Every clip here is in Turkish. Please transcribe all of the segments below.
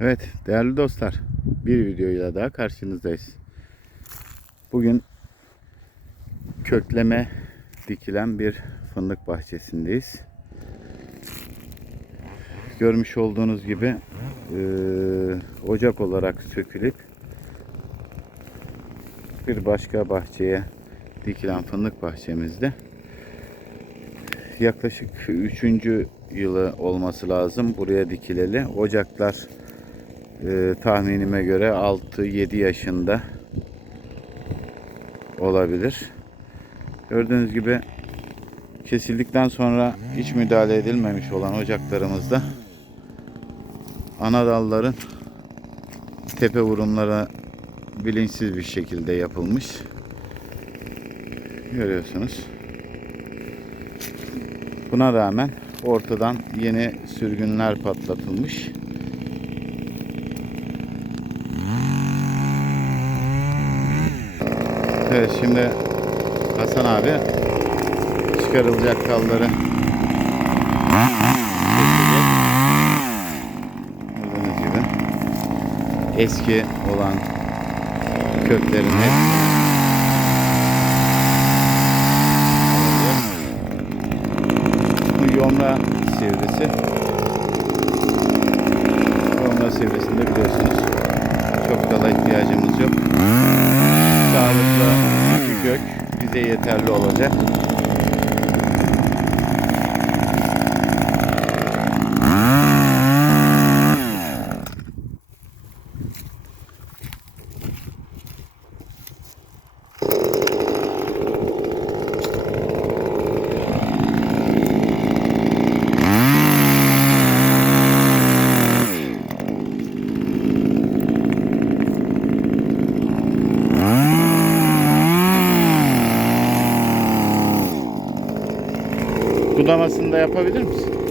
Evet değerli dostlar bir videoyla daha karşınızdayız. Bugün kökleme dikilen bir fındık bahçesindeyiz. Görmüş olduğunuz gibi eee, ocak olarak sökülüp bir başka bahçeye dikilen fındık bahçemizde yaklaşık 3. yılı olması lazım buraya dikileli. Ocaklar e, tahminime göre 6-7 yaşında olabilir. Gördüğünüz gibi kesildikten sonra hiç müdahale edilmemiş olan ocaklarımızda ana dalların tepe vurumları bilinçsiz bir şekilde yapılmış. Görüyorsunuz. Buna rağmen ortadan yeni sürgünler patlatılmış. Evet şimdi Hasan abi çıkarılacak kesecek. Gördüğünüz gibi eski olan köklerin hepsini Bu yomra sivrisi. Yomra sivrisinde biliyorsunuz çok dala ihtiyacımız yok. Sağlıklı iki kök bize yeterli olacak. Budamasını da yapabilir misin?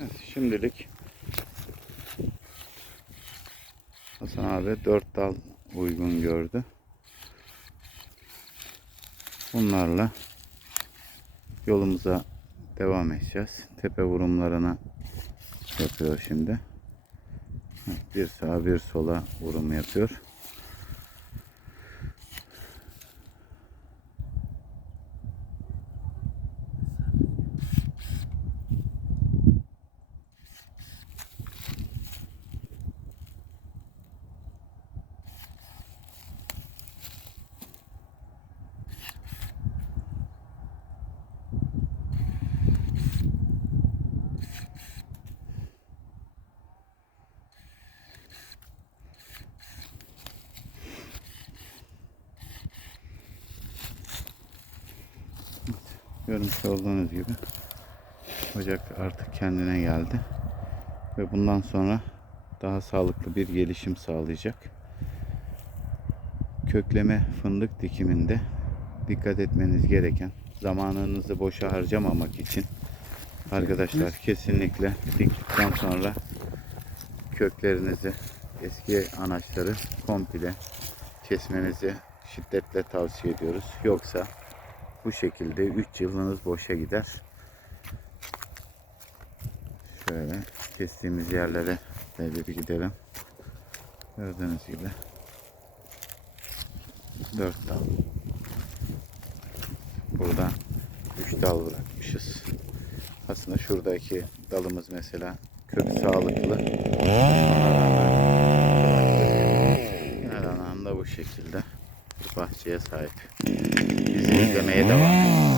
Evet, şimdilik Hasan abi dört dal uygun gördü. Bunlarla yolumuza devam edeceğiz. Tepe vurumlarına yapıyor şimdi. Bir sağa bir sola vurum yapıyor. Görmüş olduğunuz gibi ocak artık kendine geldi. Ve bundan sonra daha sağlıklı bir gelişim sağlayacak. Kökleme fındık dikiminde dikkat etmeniz gereken zamanınızı boşa harcamamak için arkadaşlar kesinlikle diktikten sonra köklerinizi eski anaçları komple kesmenizi şiddetle tavsiye ediyoruz. Yoksa bu şekilde 3 yılınız boşa gider. Şöyle kestiğimiz yerlere de bir gidelim. Gördüğünüz gibi 4 dal. Burada 3 dal bırakmışız. Aslında şuradaki dalımız mesela Kök sağlıklı. Her anlamda bu şekilde bir bahçeye sahip. 也没灯